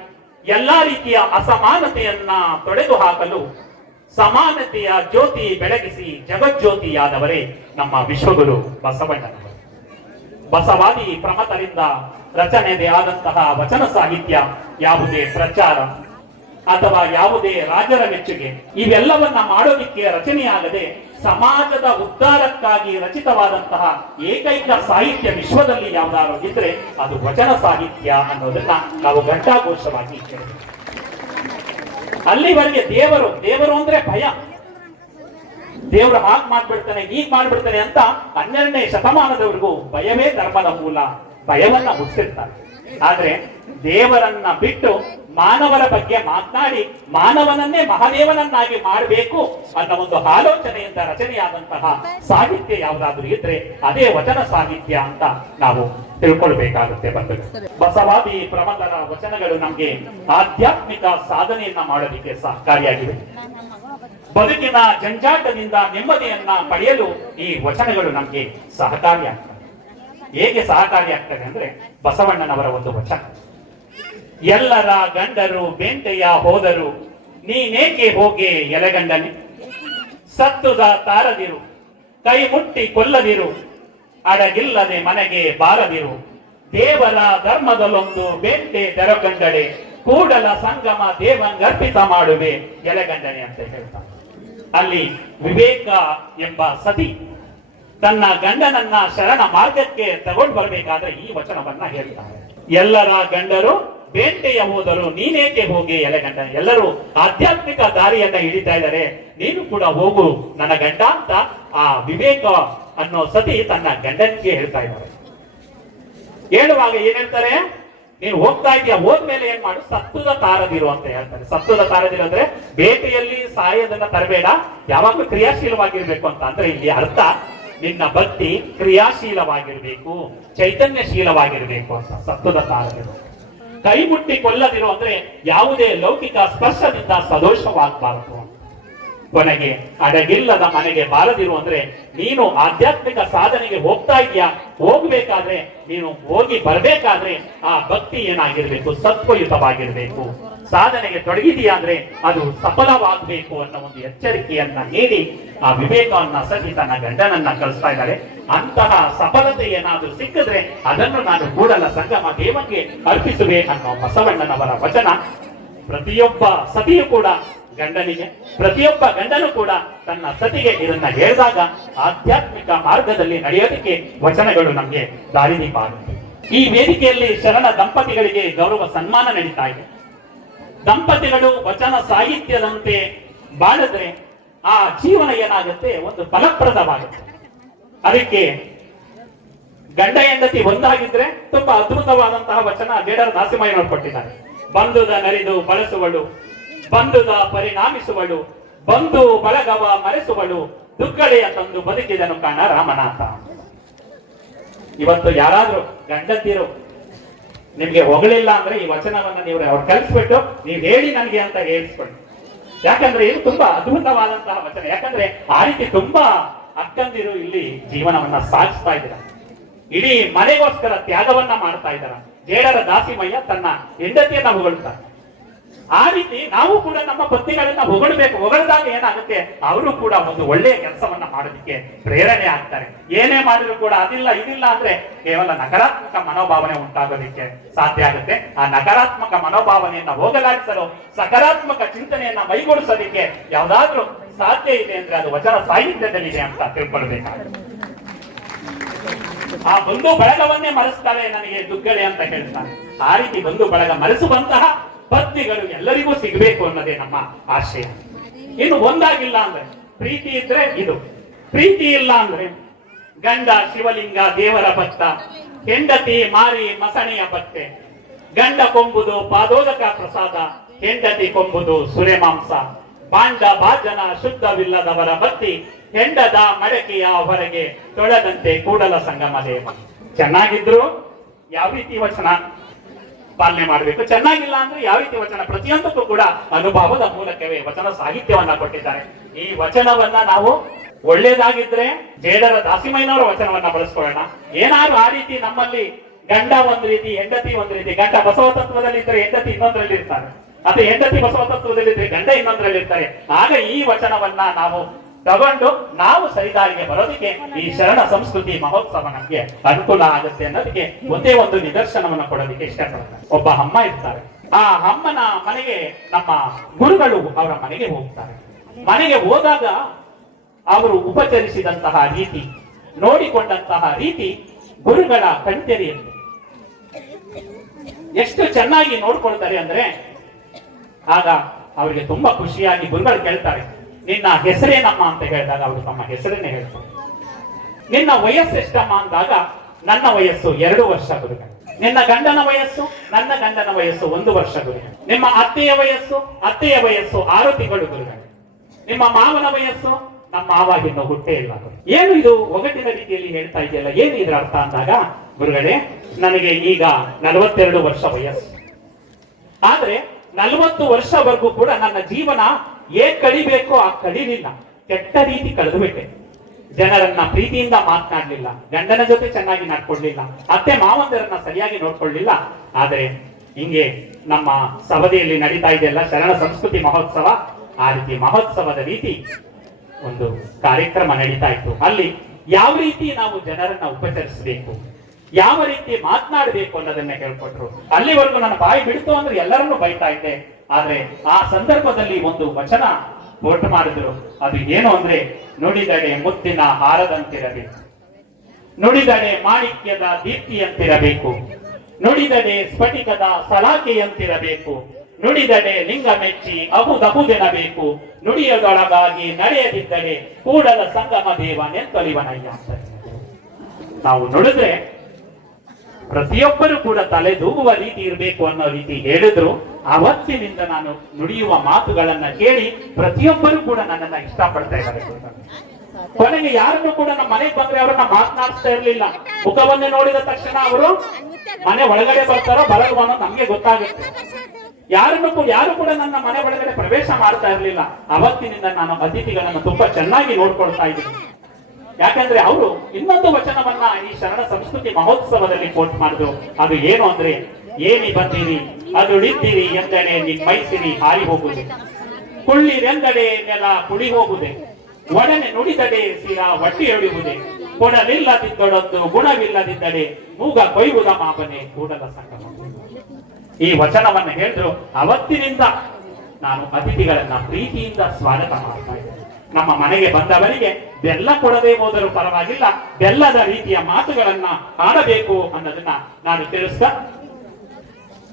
ಎಲ್ಲಾ ರೀತಿಯ ಅಸಮಾನತೆಯನ್ನ ತೊಡೆದು ಹಾಕಲು ಸಮಾನತೆಯ ಜ್ಯೋತಿ ಬೆಳಗಿಸಿ ಜಗಜ್ಯೋತಿಯಾದವರೇ ನಮ್ಮ ವಿಶ್ವಗುರು ಬಸವಣ್ಣನವರು. ಬಸವಾದಿ ಪ್ರಮತರಿಂದ ರಚನೆದೇ ಆದಂತಹ ವಚನ ಸಾಹಿತ್ಯ ಯಾವುದೇ ಪ್ರಚಾರ ಅಥವಾ ಯಾವುದೇ ರಾಜರ ಮೆಚ್ಚುಗೆ ಇವೆಲ್ಲವನ್ನ ಮಾಡೋದಿಕ್ಕೆ ರಚನೆಯಾಗದೆ ಸಮಾಜದ ಉದ್ಧಾರಕ್ಕಾಗಿ ರಚಿತವಾದಂತಹ ಏಕೈಕ ಸಾಹಿತ್ಯ ವಿಶ್ವದಲ್ಲಿ ಯಾವುದಾದ್ರೂ ಇದ್ರೆ ಅದು ವಚನ ಸಾಹಿತ್ಯ ಅನ್ನೋದನ್ನ ನಾವು ಘಂಟಾಘೋಷವಾಗಿ ಕೇಳಿದ್ವಿ ಅಲ್ಲಿವರೆಗೆ ದೇವರು ದೇವರು ಅಂದ್ರೆ ಭಯ. ದೇವರು ಹಾಗ್ ಮಾಡ್ಬಿಡ್ತಾನೆ, ಹೀಗ್ ಮಾಡ್ಬಿಡ್ತಾನೆ ಅಂತ ಹನ್ನೆರಡನೇ ಶತಮಾನದವರೆಗೂ ಭಯವೇ ಧರ್ಮದ ಮೂಲ. ಭಯವನ್ನ ಮುಚ್ಚಿರ್ತಾರೆ ಆದ್ರೆ ದೇವರನ್ನ ಬಿಟ್ಟು ಮಾನವರ ಬಗ್ಗೆ ಮಾತನಾಡಿ ಮಾನವನನ್ನೇ ಮಹಾದೇವನನ್ನಾಗಿ ಮಾಡಬೇಕು ಅನ್ನೋ ಒಂದು ಆಲೋಚನೆಯಿಂದ ರಚನೆಯಾದಂತಹ ಸಾಹಿತ್ಯ ಯಾವುದಾದ್ರೂ ಇದ್ರೆ ಅದೇ ವಚನ ಸಾಹಿತ್ಯ ಅಂತ ನಾವು ತಿಳ್ಕೊಳ್ಬೇಕಾಗುತ್ತೆ ಬಂಧುಗಳು. ಬಸವಾದಿ ಪ್ರಮದರ ವಚನಗಳು ನಮ್ಗೆ ಆಧ್ಯಾತ್ಮಿಕ ಸಾಧನೆಯನ್ನ ಮಾಡೋದಕ್ಕೆ ಸಹಕಾರಿಯಾಗಿವೆ. ಬದುಕಿನ ಜಂಜಾಟದಿಂದ ನೆಮ್ಮದಿಯನ್ನ ಪಡೆಯಲು ಈ ವಚನಗಳು ನಮ್ಗೆ ಸಹಕಾರಿಯಾಗ್ತವೆ. ಹೇಗೆ ಸಹಕಾರಿಯಾಗ್ತವೆ ಅಂದ್ರೆ ಬಸವಣ್ಣನವರ ಒಂದು ವಚನ. ಎಲ್ಲರ ಗಂಡರು ಬೆಂಟೆಯ ಹೋದರು, ನೀನೇಕೆ ಹೋಗೆ ಎಲೆಗಂಡನೆ? ಸತ್ತುದ ತಾರದಿರು, ಕೈ ಮುಟ್ಟಿ ಕೊಲ್ಲದಿರು, ಅಡಗಿಲ್ಲದೆ ಮನೆಗೆ ಬಾರದಿರು. ದೇವರ ಧರ್ಮದಲ್ಲೊಂದು ಬೆಂಟೆ ತೆರಗಂಡಡೆ ಕೂಡಲ ಸಂಗಮ ದೇವಂಗರ್ಪಿತ ಮಾಡುವೆ ಎಲೆಗಂಡನೆ ಅಂತ ಹೇಳ್ತಾರೆ. ಅಲ್ಲಿ ವಿವೇಕ ಎಂಬ ಸತಿ ತನ್ನ ಗಂಡನನ್ನ ಶರಣ ಮಾರ್ಗಕ್ಕೆ ತಗೊಂಡು ಬರಬೇಕಾದ್ರೆ ಈ ವಚನವನ್ನ ಹೇಳ್ತಾರೆ. ಎಲ್ಲರ ಗಂಡರು, ಬೇಟೆಯ ಹೋದರು, ನೀನೇಕೆ ಹೋಗಿ ಎಲೆಗಂಡ ಎಲ್ಲರೂ ಆಧ್ಯಾತ್ಮಿಕ ದಾರಿಯನ್ನ ಹಿಡಿತಾ ಇದ್ದಾರೆ. ನೀನು ಕೂಡ ಹೋಗು, ನನ್ನ ಗಂಡ ಅಂತ ಆ ವಿವೇಕ ಅನ್ನೋ ಸತಿ ತನ್ನ ಗಂಡನಿಗೆ ಹೇಳ್ತಾ ಇದ್ದಾರೆ ಹೇಳುವಾಗ ಏನ್ ಹೇಳ್ತಾರೆ? ನೀನು ಹೋಗ್ತಾ ಇದೀಯ ಹೋದ್ಮೇಲೆ ಏನ್ ಮಾಡು? ಸತ್ತುದ ತಾರದಿರು ಅಂತ ಹೇಳ್ತಾರೆ. ಸತ್ತುದ ತಾರದಿರು ಅಂದ್ರೆ ಬೇಟೆಯಲ್ಲಿ ಸಹಾಯದನ್ನ ತರಬೇಡ, ಯಾವಾಗ್ಲೂ ಕ್ರಿಯಾಶೀಲವಾಗಿರ್ಬೇಕು ಅಂತ. ಅಂದ್ರೆ ಇಲ್ಲಿ ಅರ್ಥ ನಿನ್ನ ಭಕ್ತಿ ಕ್ರಿಯಾಶೀಲವಾಗಿರ್ಬೇಕು, ಚೈತನ್ಯಶೀಲವಾಗಿರ್ಬೇಕು ಅಂತ ಸತ್ವದ ಕಾರಣ ಕೈ ಮುಟ್ಟಿ ಕೊಲ್ಲದಿರು ಅಂದ್ರೆ ಯಾವುದೇ ಲೌಕಿಕ ಸ್ಪರ್ಶದಿಂದ ಸದೋಷವಾಗಬಾರದು. ಕೊನೆಗೆ ಅಡಗಿಲ್ಲದ ಮನೆಗೆ ಬಾರದಿರು ಅಂದ್ರೆ ನೀನು ಆಧ್ಯಾತ್ಮಿಕ ಸಾಧನೆಗೆ ಹೋಗ್ತಾ ಇದೆಯಾ ಹೋಗ್ಬೇಕಾದ್ರೆ, ನೀನು ಹೋಗಿ ಬರ್ಬೇಕಾದ್ರೆ ಆ ಭಕ್ತಿ ಏನಾಗಿರ್ಬೇಕು? ಸತ್ವಯುತವಾಗಿರ್ಬೇಕು. ಸಾಧನೆಗೆ ತೊಡಗಿದೆಯಾದ್ರೆ ಅದು ಸಫಲವಾಗಬೇಕು ಅನ್ನೋ ಒಂದು ಎಚ್ಚರಿಕೆಯನ್ನ ನೀಡಿ ಆ ವಿವೇಕವನ್ನ ಸತಿ ತನ್ನ ಗಂಡನನ್ನ ಕಳಿಸ್ತಾ ಇದ್ದಾರೆ. ಅಂತಹ ಸಫಲತೆ ಏನಾದ್ರೂ ಸಿಕ್ಕಿದ್ರೆ ಅದನ್ನು ನಾನು ಕೂಡಲ ಸಂಗಮ ದೇವಕ್ಕೆ ಅರ್ಪಿಸುವೆ ಅನ್ನೋ ಬಸವಣ್ಣನವರ ವಚನ. ಪ್ರತಿಯೊಬ್ಬ ಸತಿಯು ಕೂಡ ಗಂಡನಿಗೆ, ಪ್ರತಿಯೊಬ್ಬ ಗಂಡನು ಕೂಡ ತನ್ನ ಸತಿಗೆ ಇದನ್ನ ಹೇಳಿದಾಗ ಆಧ್ಯಾತ್ಮಿಕ ಮಾರ್ಗದಲ್ಲಿ ನಡೆಯೋದಕ್ಕೆ ವಚನಗಳು ನಮಗೆ ದಾರಿದೀಪ ಆಗುತ್ತೆ. ಈ ವೇದಿಕೆಯಲ್ಲಿ ಶರಣ ದಂಪತಿಗಳಿಗೆ ಗೌರವ ಸನ್ಮಾನ ನಡೀತಾ ಇದೆ. ದಂಪತಿಗಳು ವಚನ ಸಾಹಿತ್ಯದಂತೆ ಬಾಳಿದ್ರೆ ಆ ಜೀವನ ಏನಾಗುತ್ತೆ? ಒಂದು ಫಲಪ್ರದವಾಗುತ್ತೆ. ಅದಕ್ಕೆ ಗಂಡ ಹೆಂಡತಿ ಒಂದಾಗಿದ್ರೆ ತುಂಬಾ ಅದ್ಭುತವಾದಂತಹ ವಚನ ಬೇಡರ ದಾಸಿಮಯ್ಯನವರು ಕೊಟ್ಟಿದ್ದಾರೆ ಬಂಧುದ ನರಿದು ಬಳಸುವಳು, ಬಂಧುದ ಪರಿಣಾಮಿಸುವಳು, ಬಂಧು ಬಳಗವ ಮರೆಸುವಳು ದುಗ್ಗಳೆಯ ತಂದು ಬದುಕಿದನು ಕಾಣ ರಾಮನಾಥ. ಇವತ್ತು ಯಾರಾದ್ರೂ ಗಂಡತಿರು ನಿಮ್ಗೆ ಹೊಗಳಿಲ್ಲ ಅಂದ್ರೆ ಈ ವಚನವನ್ನ ನೀವು ಅವ್ರು ಕಲಿಸ್ಬಿಟ್ಟು ನೀವು ಹೇಳಿ ನನಗೆ ಅಂತ ಹೇಳಿಸ್ಕೊಳ್ಳಿ ಯಾಕಂದ್ರೆ ಇದು ತುಂಬಾ ಅದ್ಭುತವಾದಂತಹ ವಚನ. ಯಾಕಂದ್ರೆ ಆ ರೀತಿ ತುಂಬಾ ಅಕ್ಕಂದಿರು ಇಲ್ಲಿ ಜೀವನವನ್ನ ಸಾಗಿಸ್ತಾ ಇದ್ದಾರೆ. ಇಡೀ ಮನೆಗೋಸ್ಕರ ತ್ಯಾಗವನ್ನ ಮಾಡ್ತಾ ಇದ್ದಾರ. ಜೇಡರ ದಾಸಿಮಯ್ಯ ತನ್ನ ಹೆಂಡತಿಯನ್ನ ಹೊಗಳ್ತಾರೆ. ಆ ರೀತಿ ನಾವು ಕೂಡ ನಮ್ಮ ಪತ್ನಿಗಳನ್ನ ಹೊಗಳಬೇಕು, ಹೊಗಳ್ದಾಗ ಏನಾಗುತ್ತೆ? ಅವರು ಕೂಡ ಒಂದು ಒಳ್ಳೆಯ ಕೆಲಸವನ್ನ ಮಾಡೋದಕ್ಕೆ ಪ್ರೇರಣೆ ಆಗ್ತಾರೆ. ಏನೇ ಮಾಡಿದ್ರು ಕೂಡ ಅದಿಲ್ಲ, ಇದಿಲ್ಲ ಅಂದ್ರೆ ಕೇವಲ ನಕಾರಾತ್ಮಕ ಮನೋಭಾವನೆ ಉಂಟಾಗೋದಕ್ಕೆ ಸಾಧ್ಯ ಆಗುತ್ತೆ. ಆ ನಕಾರಾತ್ಮಕ ಮನೋಭಾವನೆಯನ್ನ ಹೋಗಲಾಡಿಸಲು, ಸಕಾರಾತ್ಮಕ ಚಿಂತನೆಯನ್ನ ಮೈಗೂಡಿಸೋದಕ್ಕೆ ಯಾವ್ದಾದ್ರೂ ಸಾಧ್ಯ ಇದೆ ಅಂದ್ರೆ ಅದು ವಚನ ಸಾಹಿತ್ಯದಲ್ಲಿದೆ ಅಂತ ತಿಳ್ಕೊಳ್ಬೇಕಾಗುತ್ತೆ. ಆ ಬಂಧು ಬಳಗವನ್ನೇ ಮರೆಸ್ತಾಳೆ ನನಗೆ ದುಗ್ಗಡೆ ಅಂತ ಹೇಳ್ತಾನೆ ಆ ರೀತಿ ಬಂಧು ಬಳಗ ಮರೆಸುವಂತಹ ಪತ್ನಿಗಳು ಎಲ್ಲರಿಗೂ ಸಿಗಬೇಕು ಅನ್ನೋದೇ ನಮ್ಮ ಆಶಯ. ಇನ್ನು ಒಂದಾಗಿಲ್ಲ ಅಂದ್ರೆ ಪ್ರೀತಿ ಇದ್ರೆ ಇದು. ಪ್ರೀತಿ ಇಲ್ಲ ಅಂದ್ರೆ ಗಂಡ ಶಿವಲಿಂಗ ದೇವರ ಭಕ್ತ, ಹೆಂಡತಿ ಮಾರಿ ಮಸಣೆಯ ಭಕ್ತೆ, ಗಂಡ ಕೊಂಬುದು ಪಾದೋದಕ ಪ್ರಸಾದ, ಹೆಂಡತಿ ಕೊಂಬುದು ಸುರೆ ಮಾಂಸ, ಬಾಂಡ ಭಾಜನ ಶುದ್ಧವಿಲ್ಲದವರ ಭಕ್ತಿ ಹೆಂಡದ ಮಡಕೆಯ ಹೊರಗೆ ತೊಳೆದಂತೆ ಕೂಡಲ ಸಂಗಮ ದೇವ. ಚೆನ್ನಾಗಿದ್ರು? ಯಾವ ರೀತಿ ವಚನ? ಪಾಲನೆ ಮಾಡಬೇಕು. ಚೆನ್ನಾಗಿಲ್ಲ ಅಂದ್ರೆ ಯಾವ ರೀತಿ ವಚನ? ಪ್ರತಿಯೊಂದಕ್ಕೂ ಕೂಡ ಅನುಭವದ ಮೂಲಕವೇ ವಚನ ಸಾಹಿತ್ಯವನ್ನ ಕೊಟ್ಟಿದ್ದಾರೆ. ಈ ವಚನವನ್ನ ನಾವು ಒಳ್ಳೇದಾಗಿದ್ರೆ ಜೇಡರ ದಾಸಿಮಯ್ಯನವರ ವಚನವನ್ನ ಬಳಸ್ಕೊಳ್ಳೋಣ. ಏನಾದ್ರು ಆ ರೀತಿ ನಮ್ಮಲ್ಲಿ ಗಂಡ ಒಂದ್ ರೀತಿ, ಹೆಂಡತಿ ಒಂದ್ ರೀತಿ, ಗಂಡ ಬಸವ ತತ್ವದಲ್ಲಿ ಇದ್ರೆ ಹೆಂಡತಿ ಇನ್ನೊಂದರಲ್ಲಿ ಇರ್ತಾರೆ. ಅಥವಾ ಹೆಂಡತಿ ಬಸವ ತತ್ವದಲ್ಲಿ ಇದ್ರೆ ಗಂಡ ಇನ್ನೊಂದರಲ್ಲಿ ಇರ್ತಾರೆ. ಆಗ ಈ ವಚನವನ್ನ ನಾವು ತಗೊಂಡು ನಾವು ಸರಿದಾರಿಗೆ ಬರೋದಕ್ಕೆ ಈ ಶರಣ ಸಂಸ್ಕೃತಿ ಮಹೋತ್ಸವ ನಮ್ಗೆ ಅನುಕೂಲ ಆಗುತ್ತೆ ಅನ್ನೋದಕ್ಕೆ ಒಂದೇ ಒಂದು ನಿದರ್ಶನವನ್ನ ಕೊಡೋದಕ್ಕೆ ಇಷ್ಟಪಡ್ತಾರೆ ಒಬ್ಬ ಅಮ್ಮ ಇರ್ತಾರೆ. ಆ ಅಮ್ಮನ ಮನೆಗೆ ನಮ್ಮ ಗುರುಗಳು ಅವರ ಮನೆಗೆ ಹೋಗ್ತಾರೆ. ಮನೆಗೆ ಹೋದಾಗ ಅವರು ಉಪಚರಿಸಿದಂತಹ ರೀತಿ, ನೋಡಿಕೊಂಡಂತಹ ರೀತಿ ಗುರುಗಳ ಕಣ್ತೆರೆಯಲ್ಲಿ ಎಷ್ಟು ಚೆನ್ನಾಗಿ ನೋಡ್ಕೊಳ್ತಾರೆ ಅಂದ್ರೆ ಆಗ ಅವರಿಗೆ ತುಂಬಾ ಖುಷಿಯಾಗಿ ಗುರುಗಳು ಕೇಳ್ತಾರೆ. ನಿನ್ನ ಹೆಸರೇನಮ್ಮ ಅಂತ ಹೇಳಿದಾಗ ಅವರು ತಮ್ಮ ಹೆಸರನ್ನೇ ಹೇಳ್ತಾರೆ. ನಿನ್ನ ವಯಸ್ಸು ಎಷ್ಟಮ್ಮ ಅಂದಾಗ ನನ್ನ ವಯಸ್ಸು ಎರಡು ವರ್ಷ ಗುರುಗ ನಿನ್ನ ಗಂಡನ ವಯಸ್ಸು, ನನ್ನ ಗಂಡನ ವಯಸ್ಸು ಒಂದು ವರ್ಷ ಗುರುಗ ನಿಮ್ಮ ಅತ್ತೆಯ ವಯಸ್ಸು ಅತ್ತೆಯ ವಯಸ್ಸು ಆರು ತಿಂಗಳು ಗುರುಗ ನಿಮ್ಮ ಮಾವನ ವಯಸ್ಸು, ನಮ್ಮ ಮಾವಾಗಿನ್ನು ಹುಟ್ಟೇ ಇಲ್ಲ. ಏನು ಇದು? ಒಗಟಿನ ರೀತಿಯಲ್ಲಿ ಹೇಳ್ತಾ ಇದೆಯಲ್ಲ, ಏನು ಇದರ ಅರ್ಥ ಅಂದಾಗ, ಗುರುಗಳೇ, ನನಗೆ ಈಗ ನಲವತ್ತೆರಡು ವರ್ಷ ವಯಸ್ಸು. ಆದ್ರೆ ನಲವತ್ತು ವರ್ಷವರೆಗೂ ಕೂಡ ನನ್ನ ಜೀವನ ಏನ್ ಕಡಿಬೇಕೋ ಆ ಕಡಿಲಿಲ್ಲ ಕೆಟ್ಟ ರೀತಿ ಕಳೆದು ಬಿಟ್ಟೆ ಜನರನ್ನ ಪ್ರೀತಿಯಿಂದ ಮಾತನಾಡ್ಲಿಲ್ಲ. ಗಂಡನ ಜೊತೆ ಚೆನ್ನಾಗಿ ನಡ್ಕೊಳ್ಲಿಲ್ಲ ಅತ್ತೆ ಮಾವಂದರನ್ನ ಸರಿಯಾಗಿ ನೋಡ್ಕೊಳ್ಲಿಲ್ಲ ಆದ್ರೆ ಹಿಂಗೆ ನಮ್ಮ ಸವದಿಯಲ್ಲಿ ನಡೀತಾ ಇದೆಯಲ್ಲ, ಶರಣ ಸಂಸ್ಕೃತಿ ಮಹೋತ್ಸವ, ಆ ರೀತಿ ಮಹೋತ್ಸವದ ರೀತಿ ಒಂದು ಕಾರ್ಯಕ್ರಮ ನಡೀತಾ ಇತ್ತು. ಅಲ್ಲಿ ಯಾವ ರೀತಿ ನಾವು ಜನರನ್ನ ಉಪಚರಿಸಬೇಕು, ಯಾವ ರೀತಿ ಮಾತನಾಡಬೇಕು ಅನ್ನೋದನ್ನ ಹೇಳ್ಕೊಟ್ರು ಅಲ್ಲಿವರೆಗೂ ನನ್ನ ಬಾಯಿ ಬಿಡ್ತು ಅಂದ್ರೆ ಎಲ್ಲರನ್ನೂ ಬೈತಾ ಇದ್ದೆ. ಆದ್ರೆ ಆ ಸಂದರ್ಭದಲ್ಲಿ ಒಂದು ವಚನ ಬೋಟ್ ಮಾಡಿದ್ರು. ಅದು ಏನು ಅಂದ್ರೆ ನುಡಿದಡೆ ಮುತ್ತಿನ ಹಾರದಂತಿರಬೇಕು. ನುಡಿದಡೆ ಮಾಣಿಕ್ಯದ ದೀಪ್ತಿಯಂತಿರಬೇಕು. ನುಡಿದಡೆ ಸ್ಫಟಿಕದ ಸಲಾಕೆಯಂತಿರಬೇಕು. ನುಡಿದಡೆ ಲಿಂಗ ಮೆಚ್ಚಿ ಅಬುದಬುದೆನಬೇಕು. ನುಡಿಯದೊಳಗಾಗಿ ನಡೆಯದಿದ್ದರೆ ಕೂಡಲ ಸಂಗಮ ದೇವ ನೆಂತೊಲಿವನಯ್ಯ ಅಂತ ನಾವು ನುಡಿದ್ರೆ ಪ್ರತಿಯೊಬ್ಬರು ಕೂಡ ತಲೆದೂಗುವ ರೀತಿ ಇರಬೇಕು ಅನ್ನೋ ರೀತಿ ಹೇಳಿದ್ರು. ಅವತ್ತಿನಿಂದ ನಾನು ನುಡಿಯುವ ಮಾತುಗಳನ್ನ ಕೇಳಿ ಪ್ರತಿಯೊಬ್ಬರು ಕೂಡ ನನ್ನನ್ನ ಇಷ್ಟಪಡ್ತಾ ಇದ್ದಾರೆ. ಕೊನೆಗೆ ಯಾರನ್ನು ಕೂಡ ನಮ್ಮ ಮನೆಗೆ ಬಂದ್ರೆ ಅವರನ್ನ ಮಾತನಾಡಿಸ್ತಾ ಇರ್ಲಿಲ್ಲ. ಮುಖವನ್ನೇ ನೋಡಿದ ತಕ್ಷಣ ಅವರು ಮನೆ ಒಳಗಡೆ ಬರ್ತಾರೋ ಬರಲ್ವೋ ಅನ್ನೋದು ನಮ್ಗೆ ಗೊತ್ತಾಗುತ್ತೆ. ಯಾರನ್ನು ಯಾರು ಕೂಡ ನನ್ನ ಮನೆ ಒಳಗಡೆ ಪ್ರವೇಶ ಮಾಡ್ತಾ ಇರ್ಲಿಲ್ಲ. ಅವತ್ತಿನಿಂದ ನಾನು ಅತಿಥಿಗಳನ್ನು ತುಂಬಾ ಚೆನ್ನಾಗಿ ನೋಡ್ಕೊಳ್ತಾ ಇದ್ದೀನಿ. ಯಾಕಂದ್ರೆ ಅವರು ಇನ್ನೊಂದು ವಚನವನ್ನ ಈ ಶರಣ ಸಂಸ್ಕೃತಿ ಮಹೋತ್ಸವದಲ್ಲಿ ಕೋಟ್ ಮಾಡಿದ್ರು. ಅದು ಏನು ಅಂದ್ರೆ, ಏನಿ ಬಂದಿರಿ ಅದು ನಿಂತಿರಿ ಎಂದಡೆ ನಿನ್ ಮೈಸಿರಿ ಹಾರಿ ಹೋಗುದೆ ಕುಳ್ಳಿರೆಂದಡೆ ನೆಲ ಕುಳಿ ಹೋಗುದೆ ಒಡನೆ ನುಡಿದಡೆ ಸಿರ ಒಟ್ಟಿ ಹೊಡಿಯುವುದೇ ಕೊಡಲಿಲ್ಲದಿದ್ದೊಡೊಂದು ಗುಣವಿಲ್ಲದಿದ್ದಡೆ ಮೂಗ ಕೊಯ್ಯುವುದ ಮಾಪನೆ ಕೂಡಲ ಸಂಗಮ. ಈ ವಚನವನ್ನ ಹೇಳಿದ್ರು. ಅವತ್ತಿನಿಂದ ನಾನು ಅತಿಥಿಗಳನ್ನ ಪ್ರೀತಿಯಿಂದ ಸ್ವಾಗತ ಮಾಡ್ತಾ ಇದ್ದೇನೆ. ನಮ್ಮ ಮನೆಗೆ ಬಂದವರಿಗೆ ಬೆಲ್ಲ ಕೊಡದೆ ಹೋದರೂ ಪರವಾಗಿಲ್ಲ ಬೆಲ್ಲದ ರೀತಿಯ ಮಾತುಗಳನ್ನ ಆಡಬೇಕು ಅನ್ನೋದನ್ನ ನಾನು ತಿಳಿಸ್ತ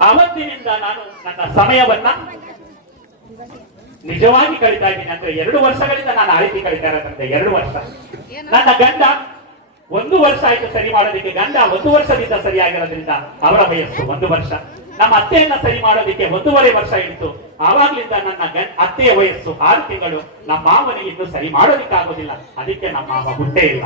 ಅವತ್ತಿನಿಂದ ನಾನು ನನ್ನ ಸಮಯವನ್ನ ನಿಜವಾಗಿ ಕಳಿತಾ ಇದ್ದೀನಿ. ಅಂದ್ರೆ ಎರಡು ವರ್ಷಗಳಿಂದ ನಾನು ಆ ರೀತಿ ಕಳಿತಾ ಇರೋದಂತೆ ಎರಡು ವರ್ಷ. ನನ್ನ ಗಂಡ ಒಂದು ವರ್ಷ ಆಯ್ತು ಸರಿ ಮಾಡೋದಕ್ಕೆ. ಗಂಡ ಒಂದು ವರ್ಷದಿಂದ ಸರಿಯಾಗಿರೋದ್ರಿಂದ ಅವರ ವಯಸ್ಸು ಒಂದು ವರ್ಷ. ನಮ್ಮ ಅತ್ತೆಯನ್ನ ಸರಿ ಮಾಡೋದಕ್ಕೆ ಒಂದೂವರೆ ವರ್ಷ ಇತ್ತು ಆವಾಗ್ಲಿಂದ ನನ್ನ ಅತ್ತೆಯ ವಯಸ್ಸು ಆರು ತಿಂಗಳು. ನಮ್ಮ ಮಾವನಿಗೆ ಇನ್ನು ಸರಿ ಮಾಡೋದಿಕ್ಕಾಗೋದಿಲ್ಲ. ಅದಕ್ಕೆ ನಮ್ಮ ಮಾವ ಹುಟ್ಟೇ ಇಲ್ಲ.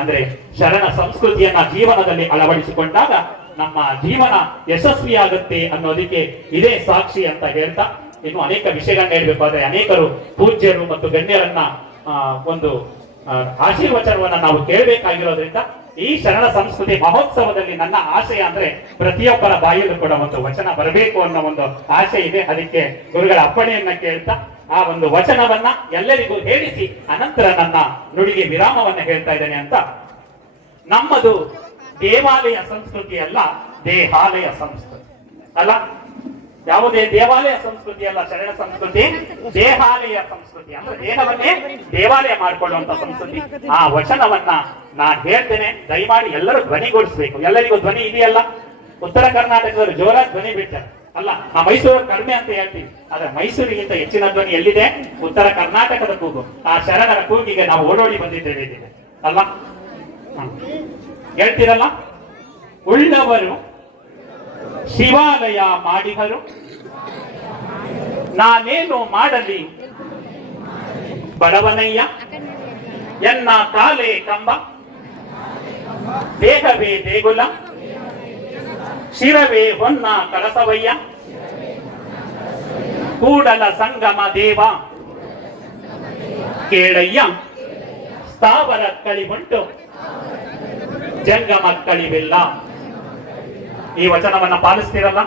ಅಂದ್ರೆ ಶರಣ ಸಂಸ್ಕೃತಿಯನ್ನ ಜೀವನದಲ್ಲಿ ಅಳವಡಿಸಿಕೊಂಡಾಗ ನಮ್ಮ ಜೀವನ ಯಶಸ್ವಿಯಾಗುತ್ತೆ ಅನ್ನೋದಕ್ಕೆ ಇದೇ ಸಾಕ್ಷಿ ಅಂತ ಹೇಳ್ತಾ, ಇನ್ನು ಅನೇಕ ವಿಷಯಗಳನ್ನ ಹೇಳ್ಬೇಕು ಆದ್ರೆ ಅನೇಕರು ಪೂಜ್ಯರು ಮತ್ತು ಗಣ್ಯರನ್ನ ಒಂದು ಆಶೀರ್ವಚನವನ್ನ ನಾವು ಕೇಳಬೇಕಾಗಿರೋದ್ರಿಂದ ಈ ಶರಣ ಸಂಸ್ಕೃತಿ ಮಹೋತ್ಸವದಲ್ಲಿ ನನ್ನ ಆಶಯ ಅಂದ್ರೆ ಪ್ರತಿಯೊಬ್ಬರ ಬಾಯಲ್ಲೂ ಕೂಡ ಒಂದು ವಚನ ಬರಬೇಕು ಅನ್ನೋ ಒಂದು ಆಶೆ ಇದೆ. ಅದಕ್ಕೆ ಗುರುಗಳ ಅಪ್ಪಣೆಯನ್ನ ಕೇಳ್ತಾ ಆ ಒಂದು ವಚನವನ್ನ ಎಲ್ಲರಿಗೂ ಹೇಳಿಸಿ, ಅನಂತರ ನನ್ನ ನುಡಿಗೆ ವಿರಾಮವನ್ನ ಹೇಳ್ತಾ ಇದ್ದೇನೆ ಅಂತ. ನಮ್ಮದು ದೇವಾಲಯ ಸಂಸ್ಕೃತಿ ಅಲ್ಲ, ದೇಹಾಲಯ ಸಂಸ್ಕೃತಿ. ಅಲ್ಲ? ಯಾವುದೇ ದೇವಾಲಯ ಸಂಸ್ಕೃತಿ ಅಲ್ಲ, ಶರಣ ಸಂಸ್ಕೃತಿ, ದೇಹಾಲಯ ಸಂಸ್ಕೃತಿ. ಅಂದ್ರೆ ದೇಹವನ್ನೇ ದೇವಾಲಯ ಮಾಡಿಕೊಳ್ಳುವಂತ ಸಂಸ್ಕೃತಿ. ಆ ವಚನವನ್ನ ನಾನ್ ಹೇಳ್ತೇನೆ. ದಯಮಾಡಿ ಎಲ್ಲರೂ ಧ್ವನಿಗೊಳಿಸ್ಬೇಕು. ಎಲ್ಲರಿಗೂ ಧ್ವನಿ ಇದೆಯಲ್ಲ? ಉತ್ತರ ಕರ್ನಾಟಕದವರು ಜೋರಾಗಿ ಧ್ವನಿ ಬಿಡ್ತಾರೆ ಅಲ್ಲ ಆ ಮೈಸೂರು ಕಡಿಮೆ ಅಂತ ಹೇಳ್ತೀವಿ ಆದ್ರೆ ಮೈಸೂರಿಗಿಂತ ಹೆಚ್ಚಿನ ಧ್ವನಿ ಎಲ್ಲಿದೆ? ಉತ್ತರ ಕರ್ನಾಟಕದ ಕೂಗು. ಆ ಶರಣರ ಕೂಗಿಗೆ ನಾವು ಓಡೋಡಿ ಬಂದಿದ್ದೇವೆ ಅಲ್ವಾ. ಹೇಳ್ತೀರಲ್ಲ? ಉಳ್ಳವರು ಶಿವಾಲಯ ಮಾಡಿದರು. ನಾನೇನು ಮಾಡಲಿ? ಬಡವನಯ್ಯ, ಎನ್ನ ಕಾಲೇ ಕಂಬ, ದೇಹವೇ ದೇಗುಲ, ಶಿರವೇ ಹೊನ್ನ ಕಳಸವಯ್ಯ, ಕೂಡಲ ಸಂಗಮ ದೇವ. ಕೇಳಯ್ಯ, ಸ್ಥಾವರ ಕಳಿಬುಂಟು ಜಂಗಮ ಕಳಿವಿಲ್ಲ ಈ ವಚನವನ್ನ ಪಾಲಿಸ್ತೀರಲ್ಲ?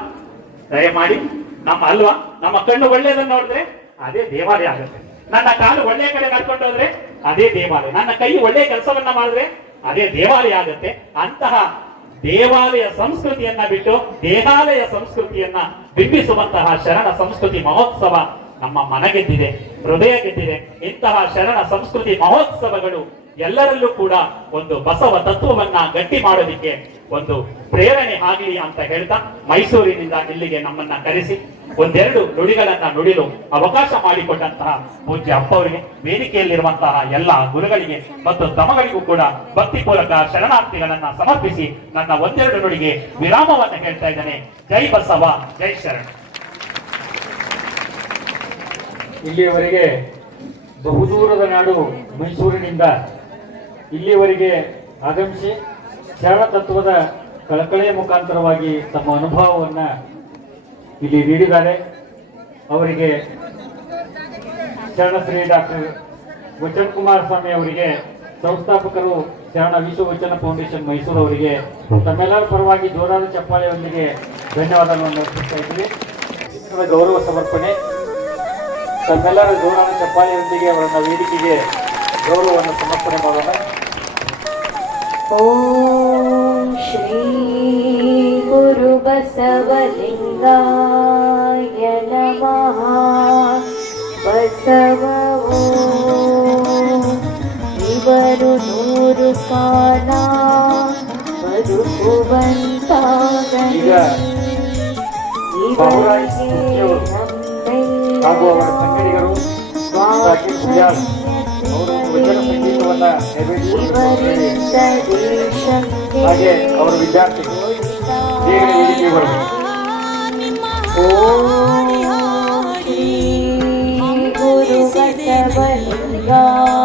ದಯಮಾಡಿ. ನಮ್ಮ ಅಲ್ವಾ? ನಮ್ಮ ಕಣ್ಣು ಒಳ್ಳೇದನ್ನ ನೋಡಿದ್ರೆ ಅದೇ ದೇವಾಲಯ ಆಗುತ್ತೆ. ನನ್ನ ಕಾಲು ಒಳ್ಳೆಯ ಕಡೆ ನಡ್ಕೊಂಡು ಹೋದ್ರೆ ಅದೇ ದೇವಾಲಯ. ನನ್ನ ಕೈ ಒಳ್ಳೆ ಕೆಲಸವನ್ನ ಮಾಡಿದ್ರೆ ಅದೇ ದೇವಾಲಯ ಆಗುತ್ತೆ. ಅಂತಹ ದೇವಾಲಯ ಸಂಸ್ಕೃತಿಯನ್ನ ಬಿಟ್ಟು ದೇವಾಲಯ ಸಂಸ್ಕೃತಿಯನ್ನ ಬಿಂಬಿಸುವಂತಹ ಶರಣ ಸಂಸ್ಕೃತಿ ಮಹೋತ್ಸವ ನಮ್ಮ ಮನಗೆದ್ದಿದೆ ಹೃದಯ ಗೆದ್ದಿದೆ. ಇಂತಹ ಶರಣ ಸಂಸ್ಕೃತಿ ಮಹೋತ್ಸವಗಳು ಎಲ್ಲರಲ್ಲೂ ಕೂಡ ಒಂದು ಬಸವ ತತ್ವವನ್ನ ಗಟ್ಟಿ ಮಾಡೋದಿಕ್ಕೆ ಒಂದು ಪ್ರೇರಣೆ ಆಗಲಿ ಅಂತ ಹೇಳ್ತಾ ಮೈಸೂರಿನಿಂದ ಇಲ್ಲಿಗೆ ನಮ್ಮನ್ನ ಕರೆಸಿ ಒಂದೆರಡು ನುಡಿಗಳನ್ನ ನುಡಿಲು ಅವಕಾಶ ಮಾಡಿಕೊಟ್ಟಂತಹ ಪೂಜ್ಯ ಅಪ್ಪ ಅವರಿಗೆ ವೇದಿಕೆಯಲ್ಲಿರುವಂತಹ ಎಲ್ಲ ಗುರುಗಳಿಗೆ ಮತ್ತು ತಮಗಳಿಗೂ ಕೂಡ ಭಕ್ತಿಪೂರ್ವಕ ಶರಣಾರ್ಥಿಗಳನ್ನ ಸಮರ್ಪಿಸಿ ನನ್ನ ಒಂದೆರಡು ನುಡಿಗೆ ವಿರಾಮವನ್ನು ಹೇಳ್ತಾ ಇದ್ದೇನೆ. ಜೈ ಬಸವ, ಜೈ ಶರಣ. ಇಲ್ಲಿಯವರೆಗೆ ಬಹುದೂರದ ನಾಡು ಮೈಸೂರಿನಿಂದ ಇಲ್ಲಿಯವರೆಗೆ ಆಗಮಿಸಿ ಶರಣ ತತ್ವದ ಕಳಕಳಿಯ ಮುಖಾಂತರವಾಗಿ ತಮ್ಮ ಅನುಭವವನ್ನ ಇಲ್ಲಿ ನೀಡಿದ್ದಾರೆ. ಅವರಿಗೆ ಶರಣ ಶ್ರೀ ಡಾಕ್ಟರ್ ವಚನ್ ಕುಮಾರ್ ಸ್ವಾಮಿ ಅವರಿಗೆ, ಸಂಸ್ಥಾಪಕರು ಶರಣ ವಿಶ್ವ ವಚನ ಫೌಂಡೇಶನ್ ಮೈಸೂರು ಅವರಿಗೆ, ತಮ್ಮೆಲ್ಲರ ಪರವಾಗಿ ಜೋರಾದ ಚಪ್ಪಾಳೆಯೊಂದಿಗೆ ಧನ್ಯವಾದಗಳನ್ನು ಅರ್ಪಿಸ್ತಾ ಇದ್ದೀವಿ ಗೌರವ ಸಮರ್ಪಣೆ, ತಮ್ಮೆಲ್ಲರ ಜೋರಾದ ಚಪ್ಪಾಳೆಯೊಂದಿಗೆ ಅವರನ್ನ ವೇದಿಕೆಗೆ ಗೌರವವನ್ನು ಸಮರ್ಪಣೆ ಮಾಡೋಣ ॐ श्री गुरुबसवलिङ्गाय नमः ಬಸವ ಇವರು ನೂರು ಕಾಲ ಬದುಕುವಂತಾಗಲಿ ಈಗ ಬಾಬುರಾಯ್ ಸ್ಮೃತಿಯವರು ಹಾಗೂ ಅವರ ಸಂಗಡಿಗರು ರಾಕೇಶ್